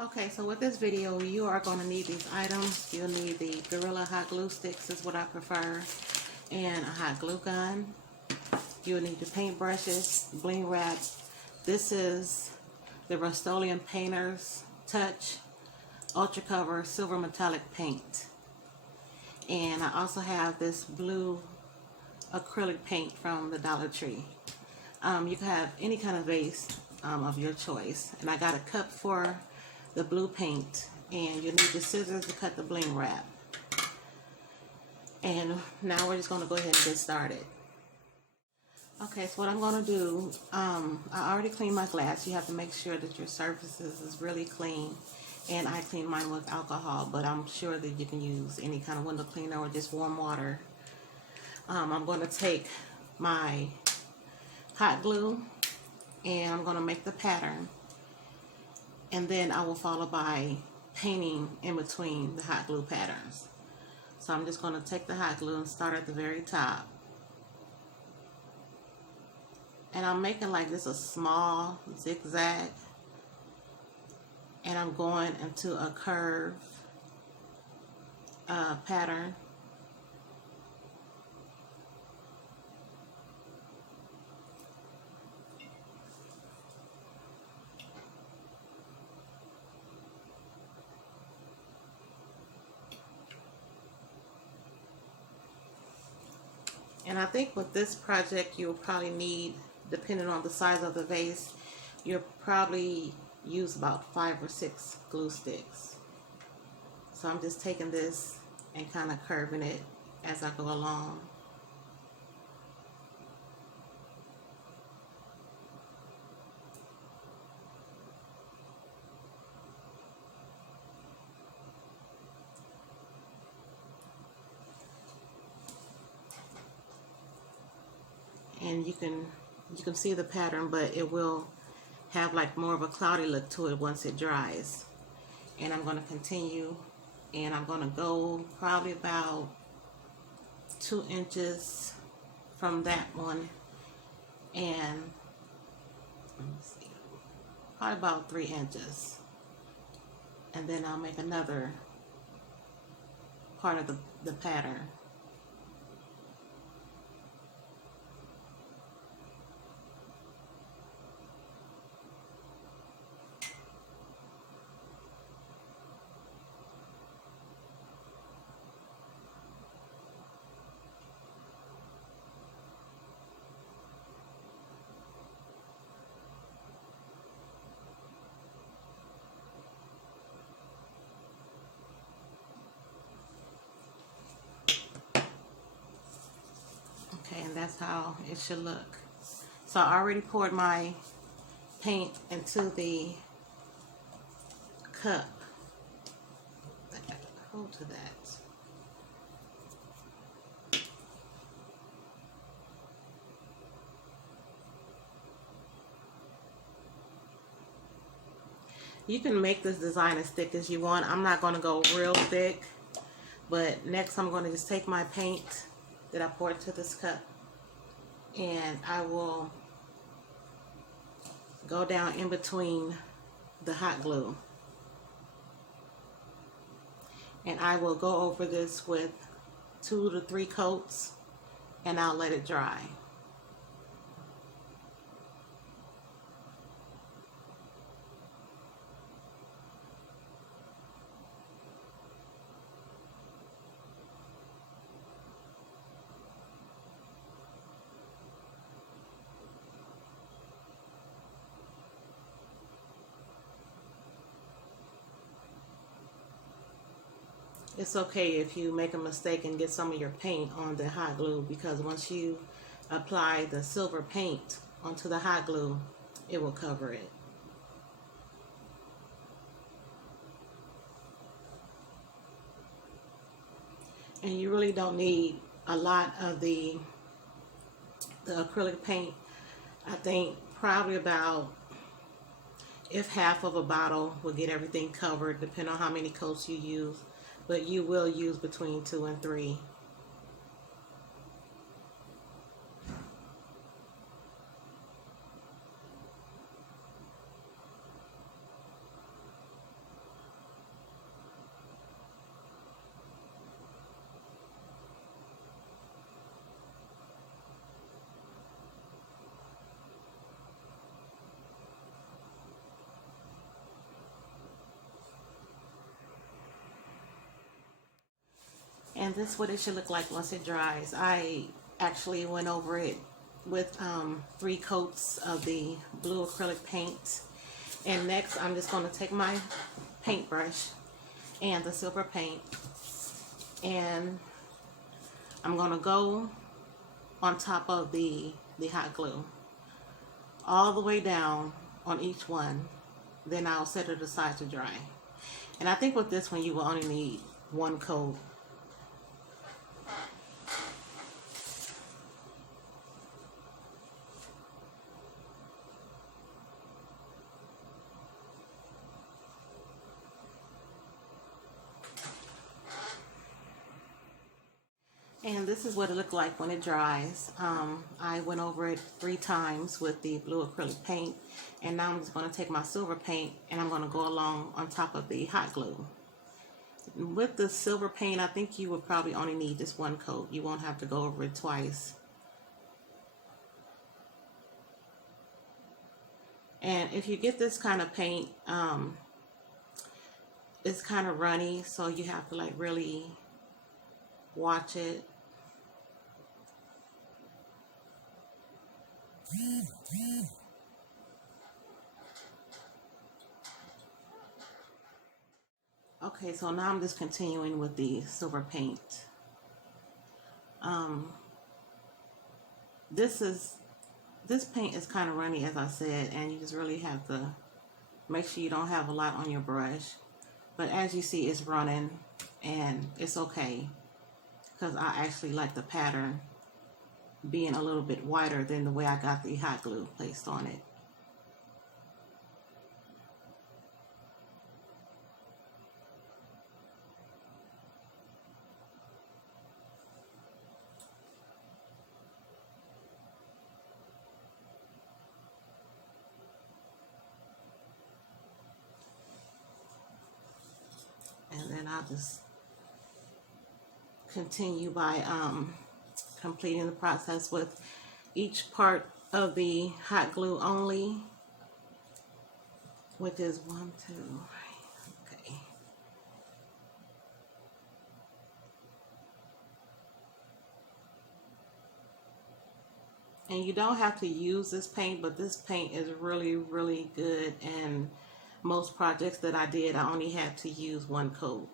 Okay, so with this video, you are going to need these items. You'll need the Gorilla Hot Glue Sticks is what I prefer, and a hot glue gun. You'll need the paint brushes, bling wrap. This is the Rust-Oleum Painter's Touch Ultra Cover Silver Metallic Paint. And I also have this blue acrylic paint from the Dollar Tree. You can have any kind of vase of your choice. And I got a cup for the blue paint, and you'll need the scissors to cut the bling wrap. And now we're just going to go ahead and get started. Okay, so what I'm going to do, I already cleaned my glass. You have to make sure that your surfaces is really clean. And I clean mine with alcohol, but I'm sure that you can use any kind of window cleaner or just warm water. I'm going to take my hot glue and I'm going to make the pattern. And then I will follow by painting in between the hot glue patterns. So I'm just going to take the hot glue and start at the very top. And I'm making like this a small zigzag. And I'm going into a curve pattern. And I think with this project you'll probably need, depending on the size of the vase, you'll probably use about 5 or 6 glue sticks. So I'm just taking this and kind of curving it as I go along. And you can see the pattern, but it will have like more of a cloudy look to it once it dries. And I'm going to continue, and I'm going to go probably about 2 inches from that one, and let me see, probably about 3 inches, and then I'll make another part of the pattern. Okay, and that's how it should look. So I already poured my paint into the cup. I got a hold to that. You can make this design as thick as you want. I'm not going to go real thick, but next I'm going to just take my paint that I poured to this cup, and I will go down in between the hot glue, and I will go over this with 2 to 3 coats, and I'll let it dry. It's okay if you make a mistake and get some of your paint on the hot glue, because once you apply the silver paint onto the hot glue, it will cover it. And you really don't need a lot of the acrylic paint. I think probably about, if half of a bottle will get everything covered, depending on how many coats you use. But you will use between 2 and 3. And this is what it should look like once it dries. I actually went over it with 3 coats of the blue acrylic paint. And next I'm just going to take my paintbrush and the silver paint, and I'm going to go on top of the hot glue all the way down on each one. Then I'll set it aside to dry. And I think with this one you will only need 1 coat. And this is what it looked like when it dries. I went over it 3 times with the blue acrylic paint, and now I'm just going to take my silver paint and I'm going to go along on top of the hot glue. With the silver paint, I think you would probably only need just 1 coat. You won't have to go over it twice. And if you get this kind of paint, it's kind of runny, so you have to like really watch it. Okay, so now I'm just continuing with the silver paint. This paint is kind of runny, as I said, and you just really have to make sure you don't have a lot on your brush. But as you see, it's running, and it's okay, because I actually like the pattern being a little bit wider than the way I got the hot glue placed on it. And then I'll just continue by completing the process with each part of the hot glue only, which is 1, 2, okay. And you don't have to use this paint, but this paint is really, really good, and most projects that I did, I only had to use 1 coat.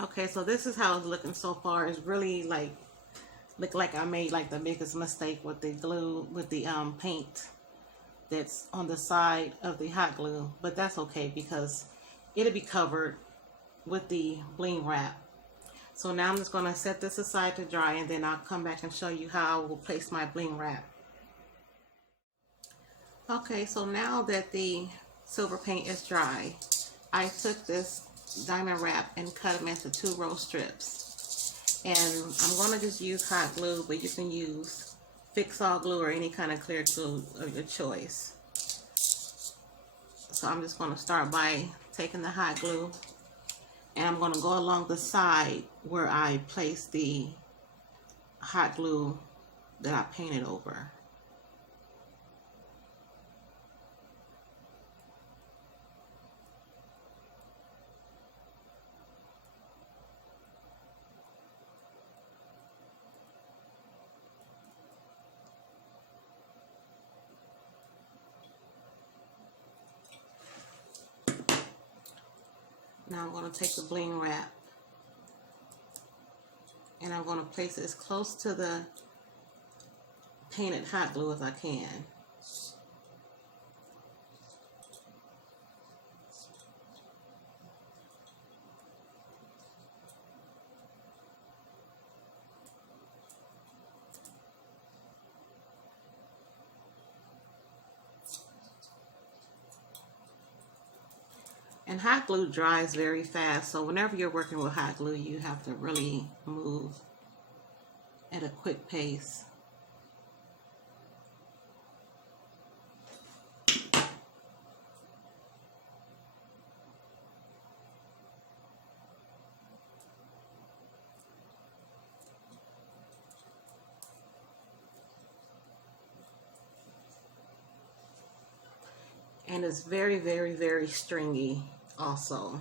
Okay, so this is how it's looking so far. It's really like, look like I made like the biggest mistake with the glue, with the paint that's on the side of the hot glue, but that's okay because it'll be covered with the bling wrap. So now I'm just going to set this aside to dry, and then I'll come back and show you how I will place my bling wrap. Okay, so now that the silver paint is dry, I took this diamond wrap and cut them into 2 row strips. And I'm going to just use hot glue, but you can use fix-all glue or any kind of clear glue of your choice. So I'm just going to start by taking the hot glue, and I'm going to go along the side where I placed the hot glue that I painted over. Now I'm going to take the bling wrap and I'm going to place it as close to the painted hot glue as I can. And hot glue dries very fast, so whenever you're working with hot glue, you have to really move at a quick pace. And it's very, very, very stringy also.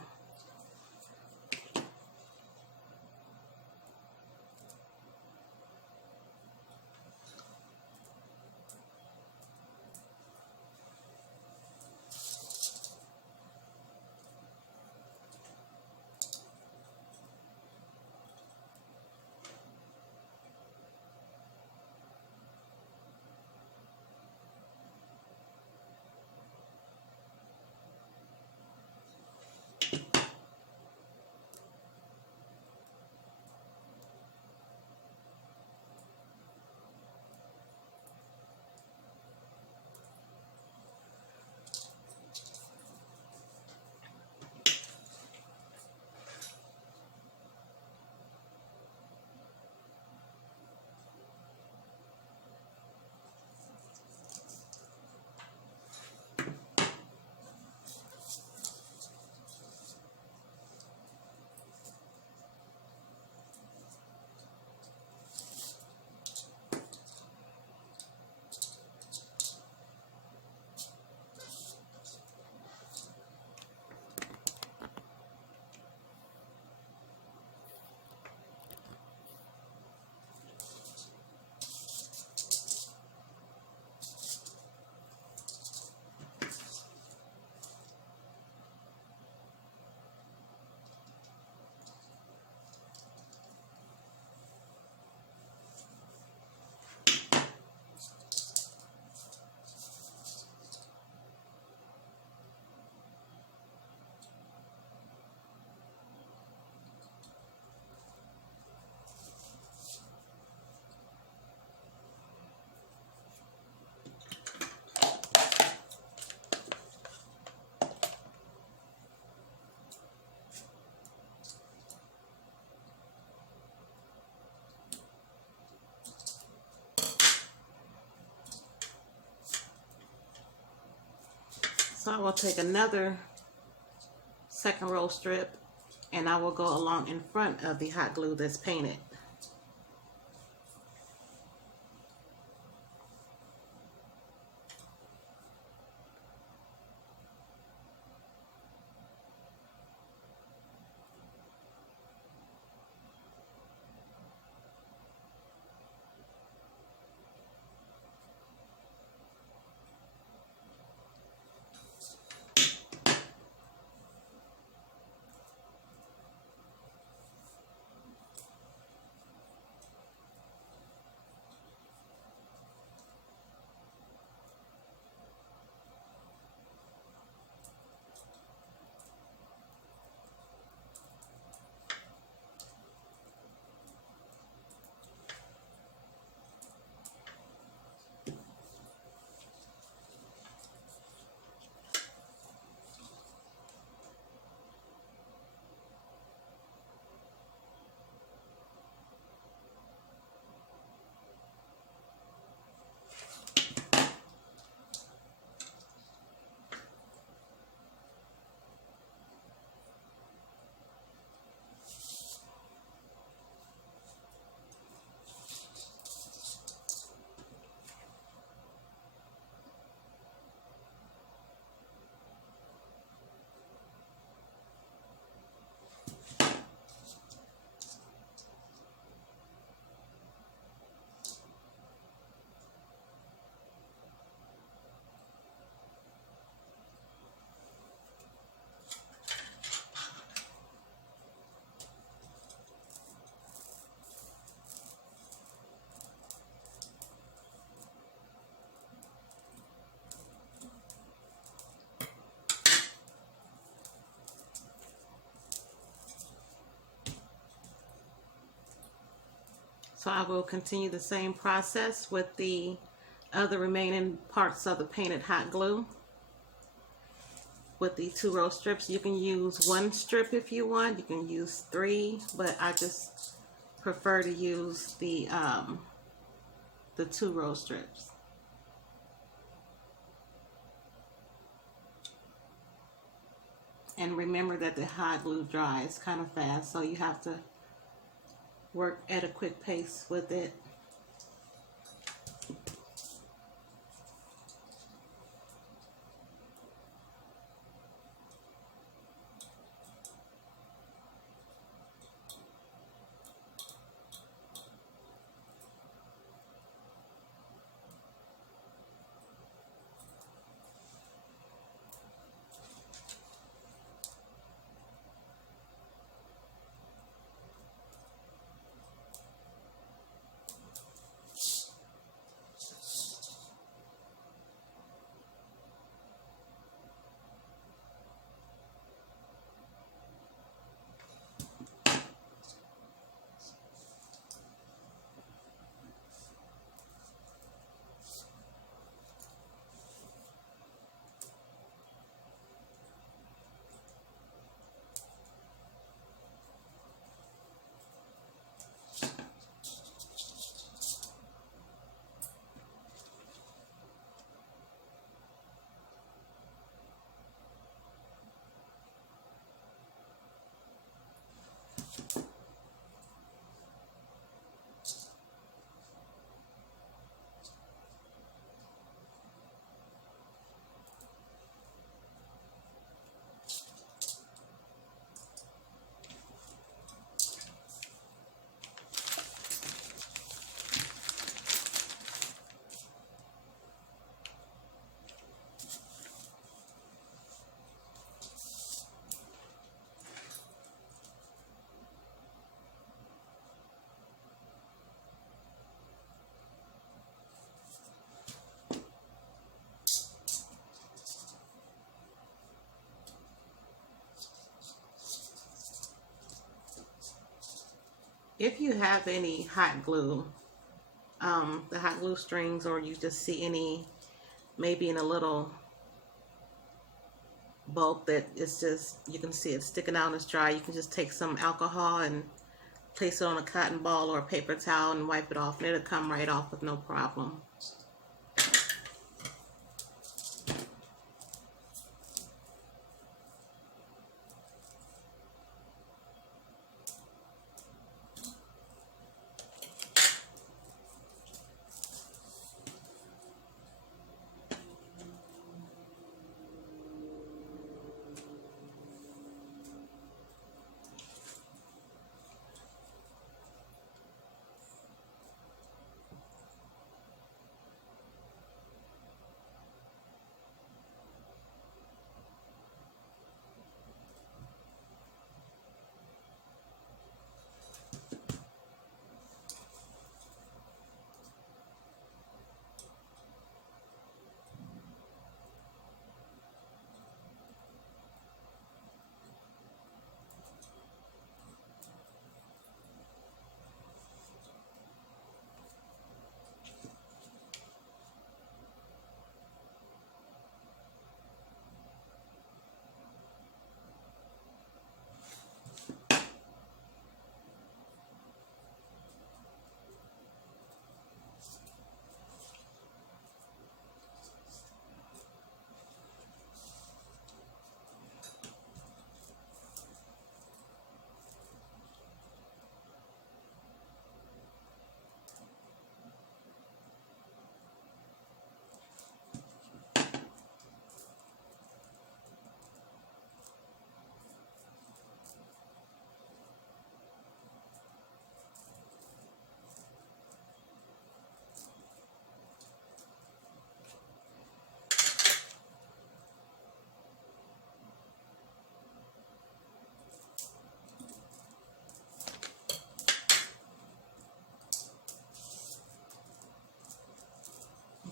So I will take another second roll strip and I will go along in front of the hot glue that's painted. So I will continue the same process with the other remaining parts of the painted hot glue. With the 2-row strips, you can use 1 strip if you want. You can use 3, but I just prefer to use the 2-row strips. And remember that the hot glue dries kind of fast, so you have to work at a quick pace with it. If you have any hot glue, the hot glue strings, or you just see any maybe in a little bulk that it's just, you can see it sticking out and it's dry, you can just take some alcohol and place it on a cotton ball or a paper towel and wipe it off, and it'll come right off with no problem.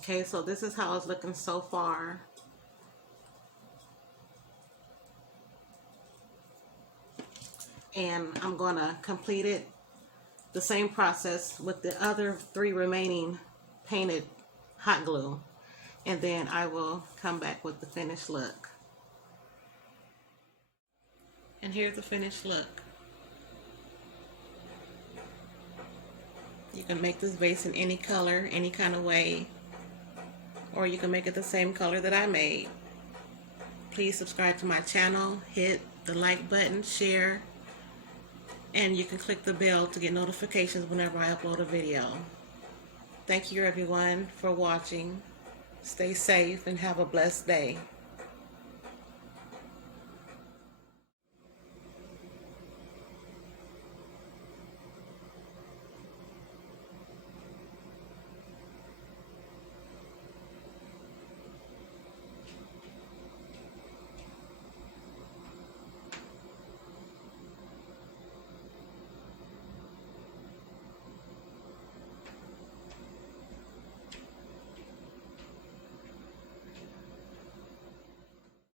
Okay, so this is how it's looking so far. And I'm gonna complete it the same process with the other 3 remaining painted hot glue, and then I will come back with the finished look. And here's the finished look. You can make this vase in any color, any kind of way, or you can make it the same color that I made. Please subscribe to my channel, hit the like button, share, and you can click the bell to get notifications whenever I upload a video. Thank you everyone for watching. Stay safe and have a blessed day.